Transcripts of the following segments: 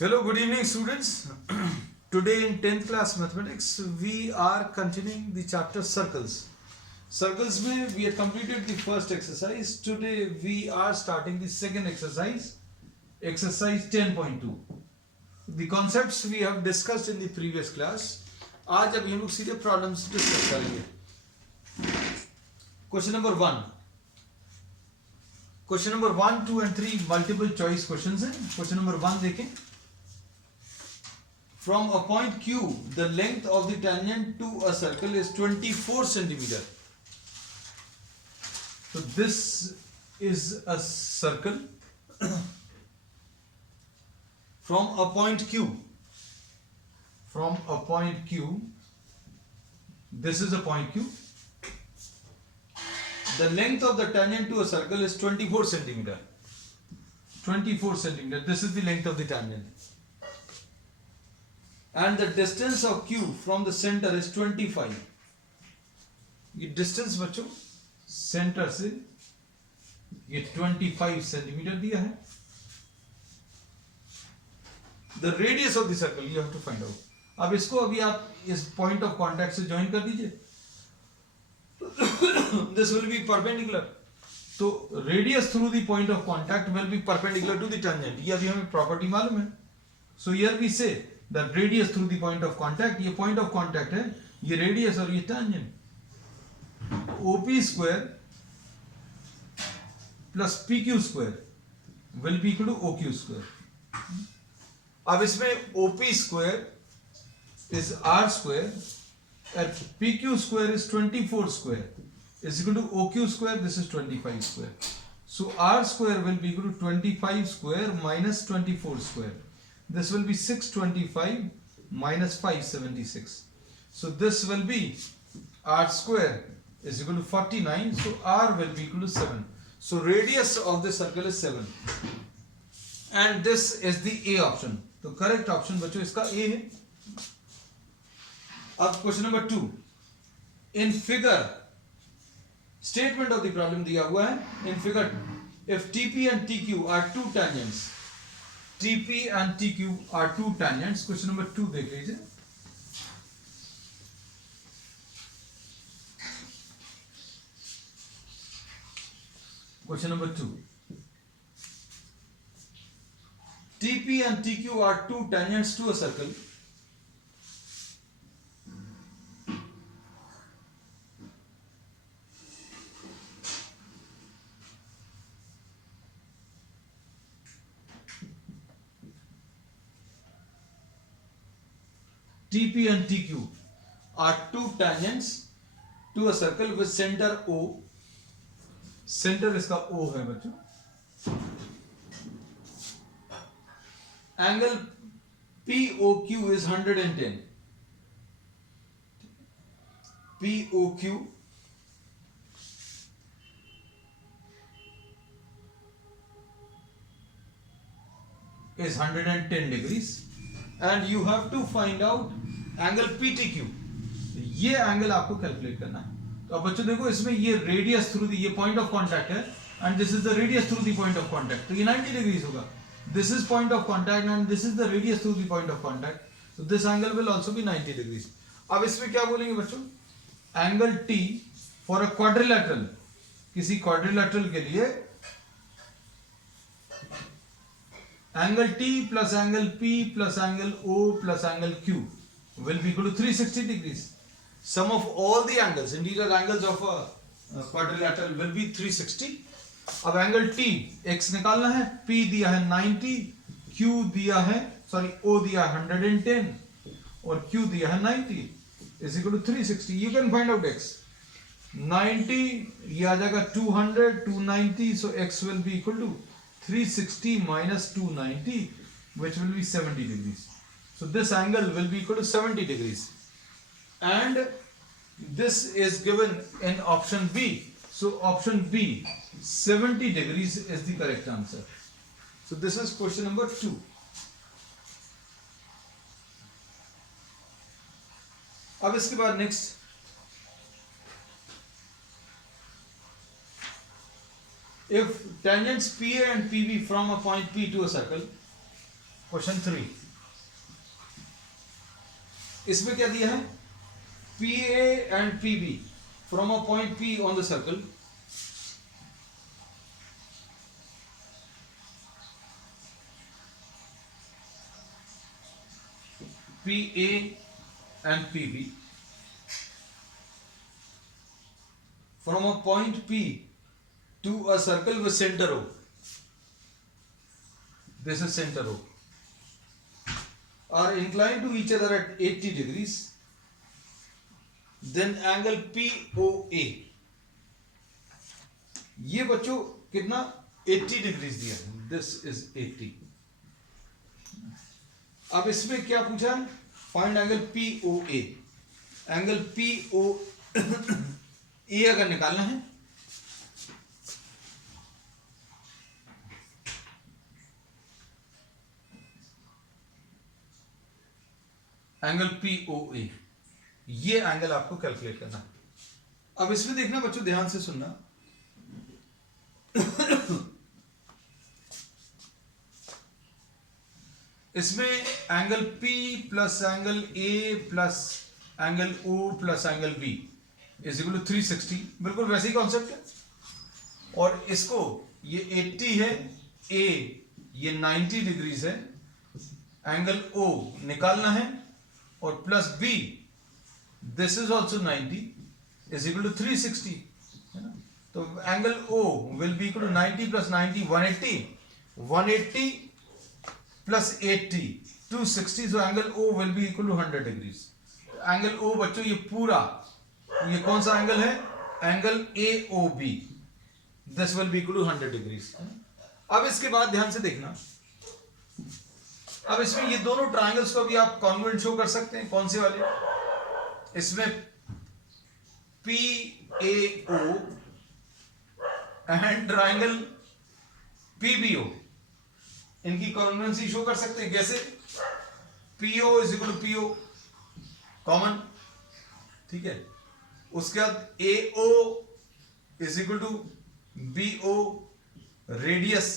Hello, good evening, students. Today in 10th class mathematics, we are continuing the chapter circles. Circles mein we have completed the first exercise. Today we are starting the second exercise, exercise 10.2. The concepts we have discussed in the previous class. आज अभी हम लोग सीधे problems discuss करेंगे. Question number 1. Question number 1, 2 and 3 multiple choice questions हैं. Question number 1 देखें. From a point Q, the length of the tangent to a circle is 24 centimeter. So this is a circle from a point Q. From a point Q, this is a point Q. The length of the tangent to a circle is 24 centimeter. 24 centimeter. This is the length of the tangent. And the distance of Q from the center is 25. ये distance बच्चों center से ये 25 centimetre दिया है. The radius of the circle you have to find out. अब इसको अभी आप इस point of contact से join कर दीजिए. This will be perpendicular. तो radius through the point of contact will be perpendicular to the tangent. ये अभी हमें property मालूम है. So here we say the radius through the point of contact, ये point of contact है, ये radius और ये tangent. OP square plus PQ square will be equal to OQ square. अब इसमें OP square is R square and PQ square is 24 square is equal to OQ square. This is 25 square. So R square will be equal to 25 square minus 24 square. This will be 625 minus 576. So this will be R square is equal to 49. So R will be equal to 7. So radius of the circle is 7. And this is the A option. तो correct option बच्चों इसका A है. अब question number 2. In figure, statement of the problem दिया हुआ है. In figure, if TP and TQ are two tangents, TP and TQ are two tangents. Question number 2 देख लीजिए. Question number 2. TP and TQ are two tangents to a circle. TP and TQ are two tangents to a circle with center O. Center इसका O है बच्चों. Angle POQ is 110. POQ is 110 degrees. And you have to find out angle PTQ. ये angle आपको calculate करना है. तो अब बच्चों देखो इसमें ये रेडियस थ्रू ये पॉइंट ऑफ कांटेक्ट है and this is the radius through the point of contact. तो ये 90 डिग्रीज होगा. This is point of contact and this is the radius through the point of contact. So this angle will also be 90 degrees. अब इसमें क्या बोलेंगे बच्चों? Angle T for a quadrilateral. किसी quadrilateral के लिए angle T plus angle P plus angle O plus angle Q will be equal to 360 degrees. Sum of all the angles, interior angles of a quadrilateral will be 360. अब angle T x निकालना है. P दिया है 90, Q दिया है O दिया है 110 और Q दिया है 90 is equal to 360. You can find out x. 90 ये आ जाएगा 200, 290, so x will be equal to 360 minus 290, which will be 70 degrees. So this angle will be equal to 70 degrees. And this is given in option B. So option B, 70 degrees is the correct answer. So this is question number 2. अब इसके बाद next. If tangents PA and PB from a point P to a circle question 3, इसमें क्या दिया है, P A and P B from a point P on the circle P A and P B from a point P to a circle with center O. This is center O. Are inclined to each other at 80 degrees. Then angle POA. ये बच्चों कितना 80 degrees दिया है. This is 80. अब इसमें क्या पूछा है, find angle POA. Angle POA अगर निकालना है एंगल POA, ये एंगल आपको कैलकुलेट करना है. अब इसमें देखना बच्चों, ध्यान से सुनना. इसमें angle P plus angle A plus angle O plus angle B is equal to 360. बिल्कुल वैसे ही कॉन्सेप्ट है. और इसको ये 80 है, A ये 90 डिग्रीज है, एंगल O निकालना है, और plus B this is also 90 is equal to 360 है ना. तो angle O will be equal to 90 plus 90 180, 180 plus 80 260. So angle O will be equal to 100 degrees. Angle O बच्चों ये पूरा, ये कौन सा एंगल है, angle AOB. This will be equal to 100 degrees. अब इसके बाद ध्यान से देखना, अब इसमें ये दोनों ट्रायंगल्स को भी आप कॉन्वेंट शो कर सकते हैं. कौन से वाले, इसमें PAO एंड ट्रायंगल PBO, इनकी कॉन्वेंसी शो कर सकते हैं. कैसे, PO is equal to PO common, ठीक है. उसके बाद AO is equal to BO radius,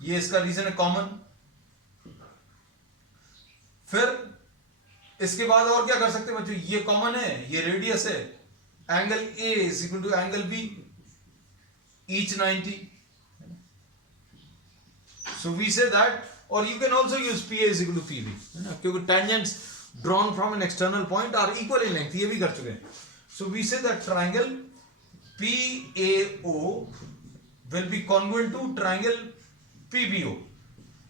ये इसका रीजन है कॉमन. फिर इसके बाद और क्या कर सकते हैं बच्चों, ये कॉमन है, ये रेडियस है, angle A is equal to angle B each 90. So we say that, और you can also use PA is equal to PB है ना, क्योंकि tangents drawn from an external point are equal in length, ये भी कर चुके हैं. So we say that triangle PAO will be congruent to triangle PBO.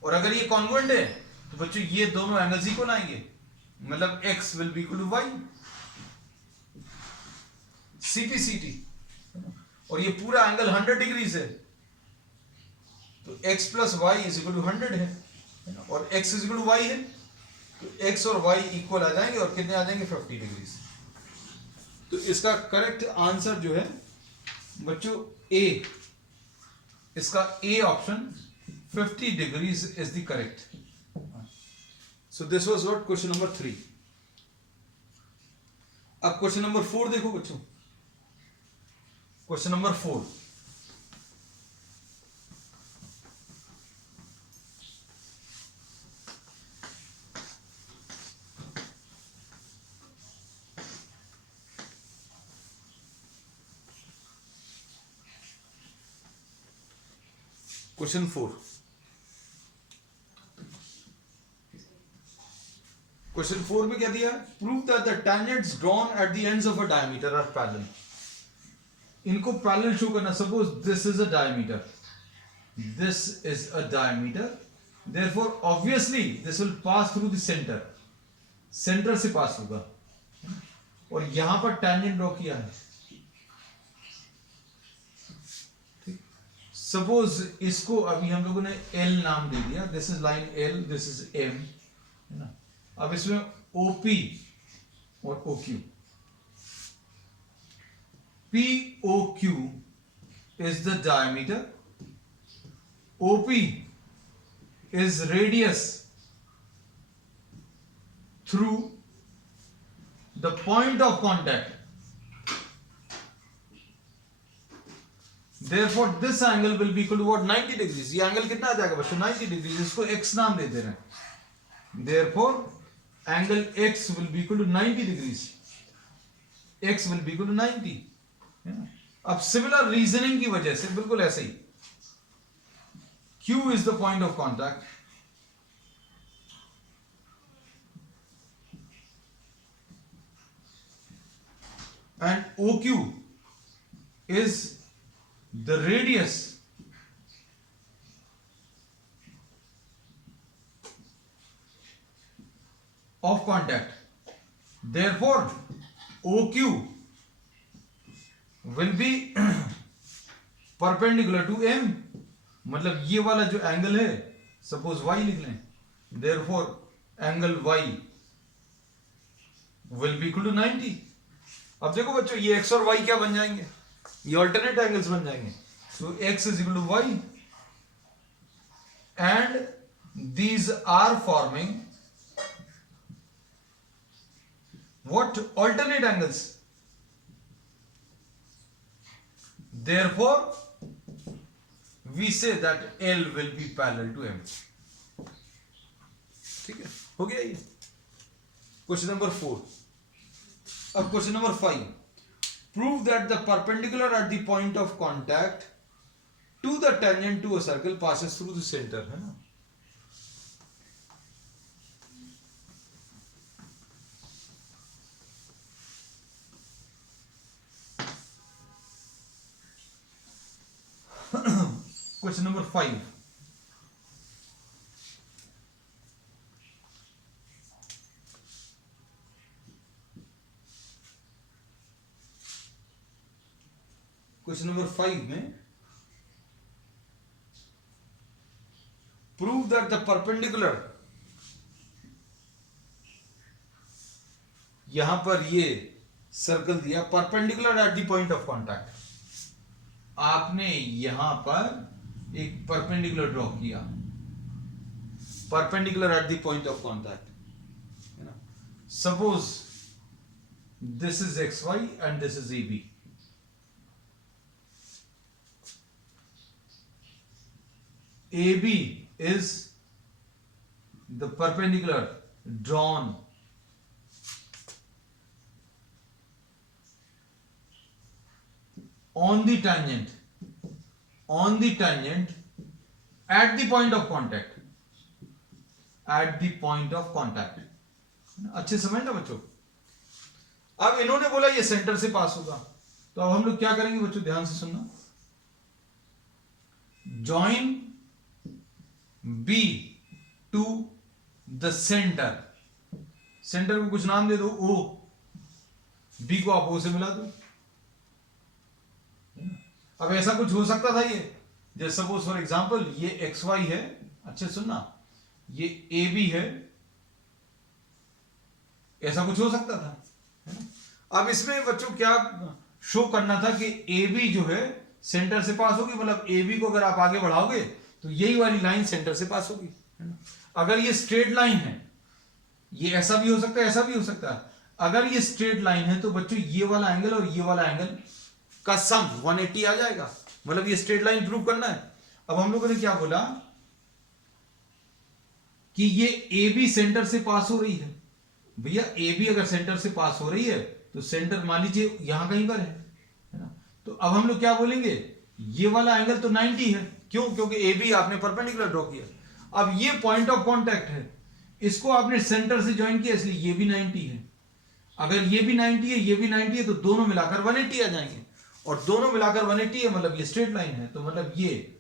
और अगर ये कॉन्ग्रुएंट है तो बच्चों ये दोनों एंगल्स इक्वल आएंगे, मतलब x will be equal to y. CPCT, और ये पूरा एंगल 100 डिग्रीज है, तो x plus y is equal to 100 है, और x is equal to y है, तो x और y इक्वल आ जाएंगे, और कितने आ जाएंगे 50 डिग्रीज. तो इसका करेक्ट आंसर जो है बच्चों A, इसका A option 50 degrees is the correct. So this was what question number 3. अब क्वेश्चन नंबर 4 देखो बच्चों. Question number 4, question 4. क्वेश्चन 4 में क्या दिया, prove that the tangents drawn at the ends of a diameter are parallel. इनको parallel show करना. Suppose this is a diameter, this is a diameter, therefore obviously this will pass through the centre, centre से पास होगा, और यहां पर tangent draw किया है. Suppose इसको अभी हम लोगों ने L नाम दे दिया, this is line L, this is M है ना. अब इसमें OP और OQ, POQ is the diameter, OP is radius through the point of contact. Therefore this angle will be equal to what? 90 degrees. ये angle कितना आ जाएगा बच्चों? 90 degrees. इसको x नाम दे दे रहे हैं. Therefore angle x will be equal to 90 degrees. x will be equal to 90. अब सिमिलर रीजनिंग की वजह से बिल्कुल ऐसे ही Q is the point of contact. And OQ is the radius of contact. Therefore, OQ will be perpendicular to M. मतलब ये वाला जो एंगल है, सपोज y लिख लें, therefore angle y will be equal to 90. अब देखो बच्चों, ये x और y क्या बन जाएंगे? ये अल्टरनेट एंगल्स बन जाएंगे. तो x is equal to y and these are forming what? Alternate angles. Therefore we say that L will be parallel to M. ठीक है, हो गया ये क्वेश्चन नंबर 4. अब question number 5. Prove that the perpendicular at the point of contact to the tangent to a circle passes through the center. है ना? Question number 5. Question number 5 में prove that the perpendicular, यहां पर ये circle दिया perpendicular at the point of contact. आपने यहां पर एक परपेंडिकुलर ड्रॉ किया, perpendicular at the point of contact, है ना. Suppose this is X Y and this is A B. A B is the perpendicular drawn on the tangent at the point of contact, अच्छे समझ ना बच्चों. अब इन्होंने बोला ये सेंटर से पास होगा, तो अब हम लोग क्या करेंगे बच्चों? ध्यान से सुनना. Join B to the center. Centre को कुछ नाम दे दो, O. B को आप O से मिला दो. अब ऐसा कुछ हो सकता था ये, जैसे सपोज फॉर एग्जांपल ये एक्स वाई है, अच्छे सुनना, ये ए बी है, ऐसा कुछ हो सकता था, है ना. अब इसमें बच्चों क्या शो करना था कि ए बी जो है सेंटर से पास होगी, मतलब ए बी को अगर आप आगे बढ़ाओगे तो यही वाली लाइन सेंटर से पास होगी, है ना. अगर ये स्ट्रेट लाइन है, ये ऐसा भी हो सकता है, ऐसा भी हो सकता है. अगर ये स्ट्रेट लाइन है तो बच्चों ये वाला एंगल और ये वाला एंगल का सम 180 आ जाएगा, मतलब ये स्ट्रेट लाइन प्रूव करना है. अब हम लोगों ने क्या बोला कि ये ए बी सेंटर से पास हो रही है. भैया ए बी अगर सेंटर से पास हो रही है तो सेंटर मान लीजिए यहां कहीं पर है ना. तो अब हम लोग क्या बोलेंगे, ये वाला एंगल तो 90 है. क्यों? क्योंकि ए बी आपने परपेंडिकुलर ड्रॉ किया. अब ये पॉइंट ऑफ कॉन्टैक्ट है, इसको आपने सेंटर से ज्वाइन किया, इसलिए ये भी 90 है. अगर ये भी 90 है, ये भी 90 है, तो दोनों मिलाकर 180 आ जाएंगे, और दोनों मिलाकर 180 है, मतलब ये स्ट्रेट लाइन है, तो मतलब ये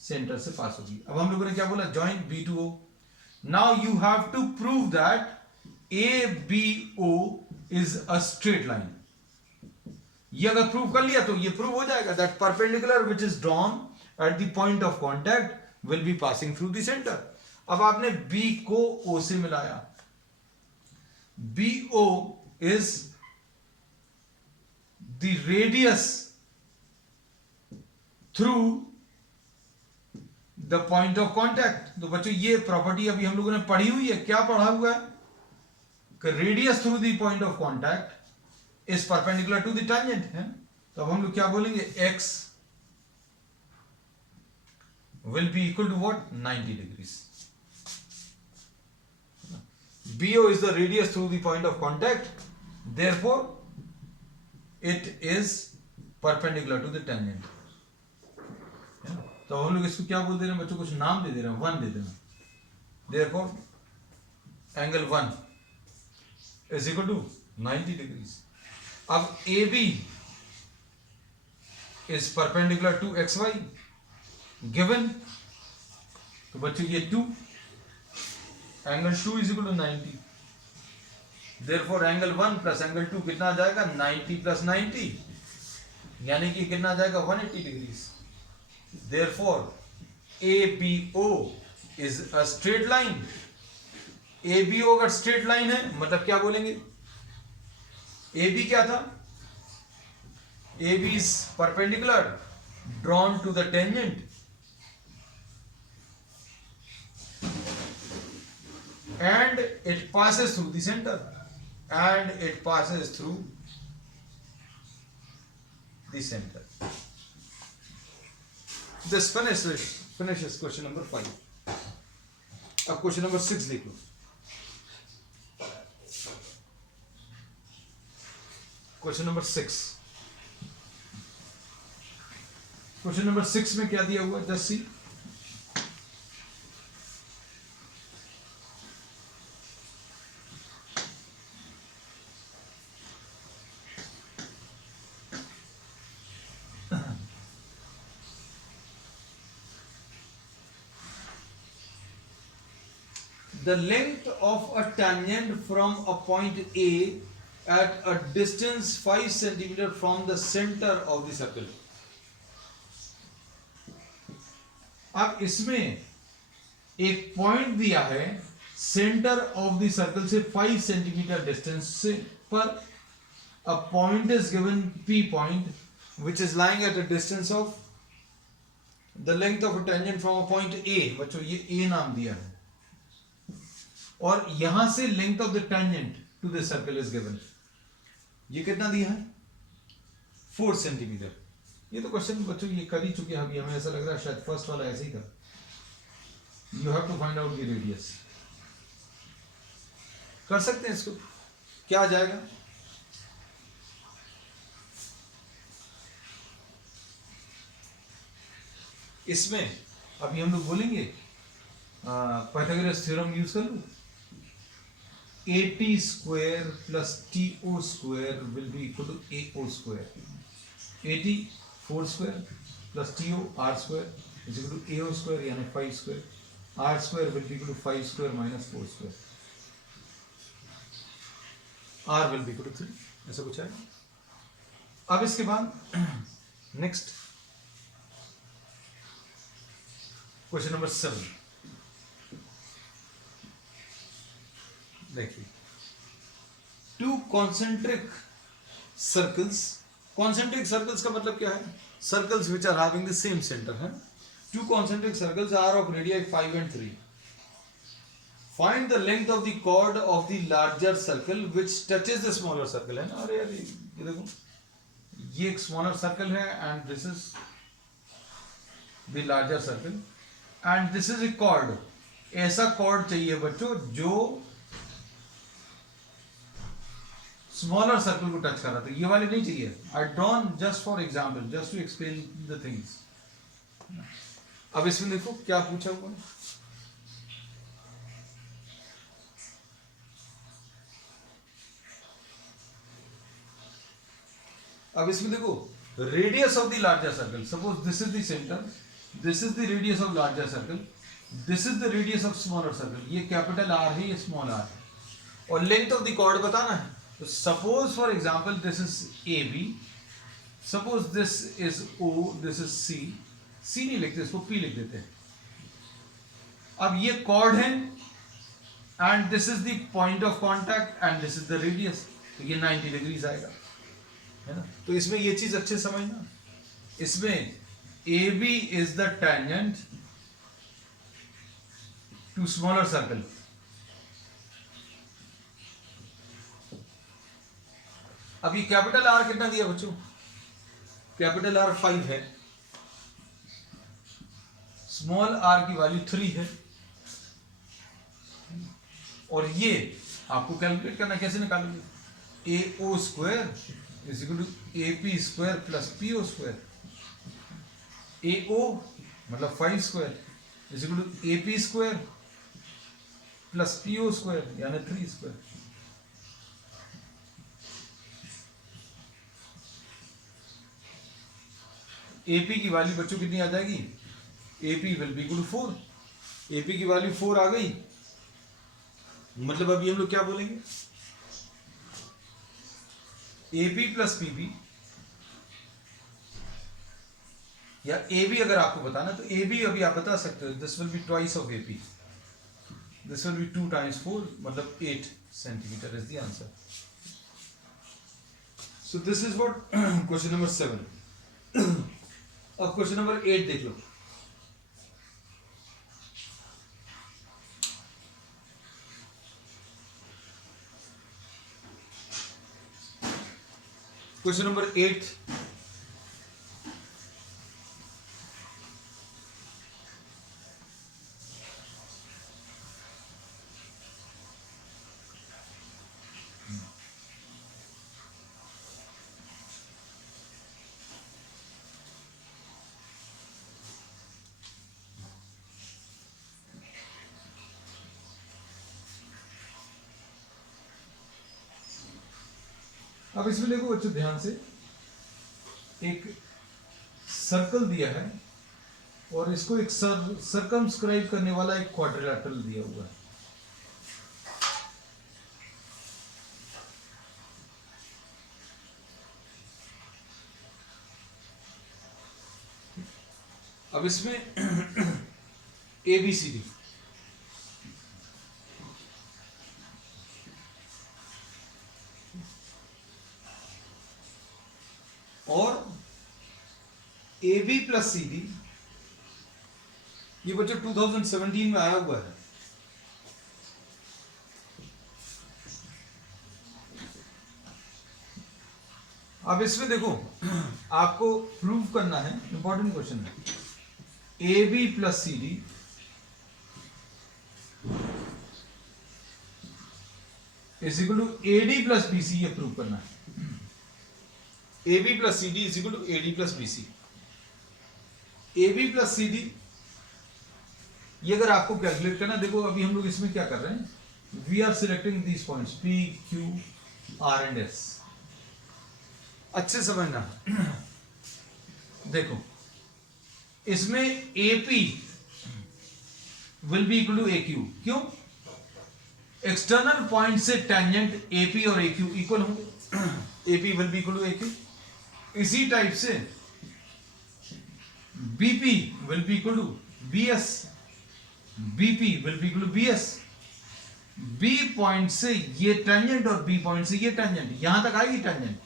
सेंटर से पास होगी. अब हम लोगों ने क्या बोला, join B to O. Now you have to prove that A B O is a straight line. ये अगर प्रूव कर लिया तो ये प्रूव हो जाएगा that perpendicular which is drawn at the point of contact will be passing through the centre. अब आपने बी को ओ से मिलाया. B O is the radius through the point of contact. तो बच्चों ये प्रॉपर्टी अभी हम लोगों ने पढ़ी हुई है. क्या पढ़ा हुआ है कि radius through the point of contact is perpendicular to the tangent, है. तो अब हम लोग क्या बोलेंगे, x will be equal to what, 90 degrees. BO is the radius through the point of contact, therefore it is perpendicular to the tangent. तो हम लोग इसको क्या बोल दे रहे हैं बच्चों, कुछ नाम दे दे रहे हैं, 1 दे देना. Therefore angle 1 is equal to 90 degrees. अब AB is perpendicular to XY given, तो बच्चों ये 2, angle 2 is equal to 90. Therefore angle 1 plus angle 2 कितना आ जाएगा, 90 plus 90, यानी कि कितना आ जाएगा, 180 degrees. Therefore ABO is a straight line. ABO अगर straight line है मतलब क्या बोलेंगे, AB क्या था, AB is perpendicular drawn to the tangent and it passes through the center, and it passes through the center. This finishes question number 5. अब question number 6 लिख लो. Question number 6. Question number 6 में क्या दिया हुआ है, just see. The length of a tangent from a point A at a distance 5 centimeter from the center of the circle. अब इसमें एक पॉइंट दिया है सेंटर ऑफ द सर्कल से 5 सेंटीमीटर डिस्टेंस से पर. A point is given P point which is lying at a distance of the length of a tangent from a point A. बच्चों ये A नाम दिया है और यहां से length of the tangent to the circle is given. ये कितना दिया है, 4 सेंटीमीटर. ये तो क्वेश्चन बच्चों ये कर ही चुके हैं अभी, हमें ऐसा लग रहा है शायद फर्स्ट वाला ऐसे ही था. You have to find out the radius. कर सकते हैं इसको, क्या आ जाएगा, इसमें अभी हम लोग बोलेंगे पाइथागोरस थ्योरम यूज कर लो. 80 square plus TO square will be equal to AO square. 80 4 square plus TO R square is equal to AO square यानी 5 square. R square will be equal to 5 square minus 4 square. R will be equal to 3. ऐसा कुछ है. अब इसके बाद next question number 7. देखिए, 2 concentric circles. Concentric circles का मतलब क्या है, circles which are having the same center है. 2 concentric circles are of radii 5 and 3. Find the length of the chord of the larger circle which touches the smaller circle. है ना, अरे यार ये देखो, ये एक smaller circle है and this is the larger circle and this is a chord. ऐसा chord चाहिए बच्चों जो स्मॉलर सर्कल को टच कर रहा था. ये वाले नहीं चाहिए. I drawn just for example, just to explain the things. अब इसमें देखो क्या पूछा हुआ है. अब इसमें देखो, radius of the larger circle. Suppose this is the centre, this is the radius of larger circle, this is the radius of smaller circle. ये कैपिटल आर है, ये स्मॉल आर है, और लेंथ ऑफ द कॉर्ड बताना है. तो suppose for example this is AB, suppose this is O, this is C. C नहीं लिखते, इसको P लिख देते हैं. अब ये कॉर्ड है and this is the point of contact and this is the radius. तो ये 90 डिग्रीज आएगा, है ना. तो इसमें ये चीज अच्छे समझना. इसमें AB is the tangent to smaller circle. अब ये कैपिटल आर कितना दिया बच्चों, कैपिटल आर 5 है, स्मॉल आर की वैल्यू 3 है, और ये आपको कैलकुलेट करना, कैसे निकालोगे? A O square is equal to A P square plus P O square. A O मतलब 5 square is equal to A P square plus P O square यानी 3 स्क्वायर। एपी की वैल्यू बच्चों कितनी आ जाएगी? A P will be equal to 4। A P की value 4 आ गई, मतलब अभी हम लोग क्या बोलेंगे? एपी प्लस पीबी, या ए बी अगर आपको बताना तो ए बी अभी आप बता सकते हो, this will be twice of AP, this will B 2 times 4 मतलब 8 centimetre is the answer. So this is what question number 7। अब क्वेश्चन नंबर 8 देख लो। क्वेश्चन नंबर 8, अब इसमें देखो बच्चों ध्यान से, एक सर्कल दिया है और इसको एक सर्कमस्क्राइब करने वाला एक क्वाड्रिलेटरल दिया हुआ है। अब इसमें ए बी सी डी, और A B plus C D, ये बच्चों 2017 में आया हुआ है। अब इसमें देखो आपको प्रूव करना है, इंपॉर्टेंट क्वेश्चन है। A B plus C D is equal to A D plus B C, ये प्रूव करना है। A B plus C D is equal to A D plus B C. A B plus C D ये अगर आपको calculate करना, देखो अभी हम लोग इसमें क्या कर रहे हैं, we are selecting these points P Q R and S. अच्छे समझना, देखो इसमें A P will be equal to A Q. क्यों? एक्सटर्नल पॉइंट से टेंजेंट ए पी और ए क्यू इक्वल होंगे, A P will be equal to A Q. इसी टाइप से B P will be equal to B S, B P will be equal to B S. B point से ये tangent और B point से ये टेंजेंट, यहां तक आएगी टेंजेंट।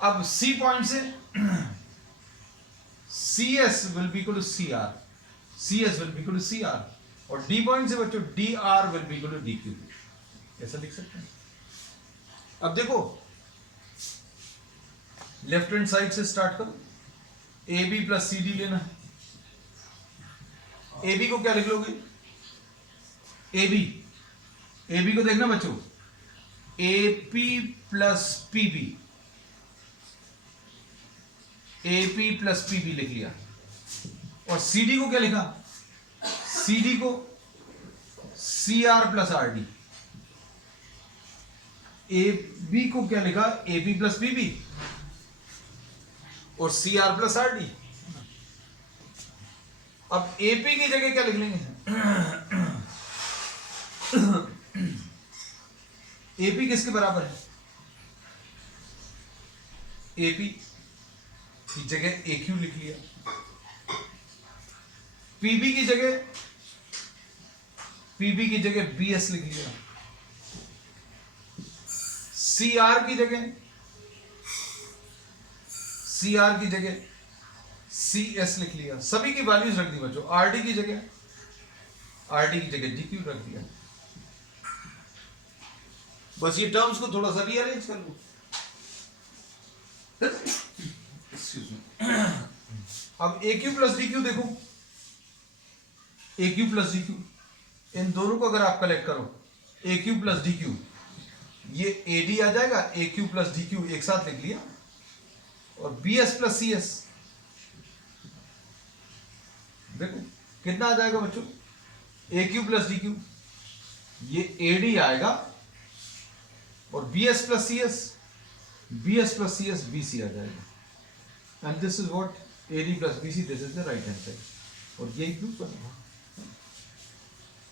अब सी पॉइंट से C S will be equal to C R, C S will be equal to C R, और डी पॉइंट से बच्चों D R will be equal to D Q. ऐसा लिख सकते हैं। अब देखो लेफ्ट हैंड साइड से स्टार्ट करो, A B plus C D लेना है। ए बी को क्या लिख लोगे? ए बी को देखना बच्चों, A P plus P B, A P plus P B लिख लिया। और सी डी को क्या लिखा? सी डी को C R plus R D. A B को क्या लिखा? A B plus P B और C R plus R D. अब एपी की जगह क्या लिख लेंगे? एपी किसके बराबर है? एपी की जगह ए क्यू लिख लिया, पीबी की जगह बी एस लिख लिया, सी आर की जगह सी एस लिख लिया। सभी की वैल्यूज रख दी बच्चों। आर डी की जगह डी क्यू रख दिया। बस ये टर्म्स को थोड़ा सा रीअरेंज कर लो। एक्सक्यूज मी, अब A Q plus D Q देखो, A Q plus D Q, इन दोनों को अगर आप कलेक्ट करो, A Q plus D Q, ये ए डी आ जाएगा, A Q plus D Q एक साथ लिख लिया, और B S plus C S, देखो कितना आ जाएगा बच्चों, A Q plus D Q, ये ए डी आएगा, और B S plus C S, B S plus C S, B C आ जाएगा, and this is what A D plus B C, this is the right hand side, और यही proof करना।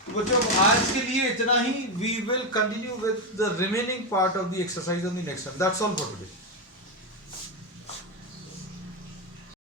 तो बच्चों आज के लिए इतना ही, we will continue with the remaining part of the exercise on the next one, that's all for today.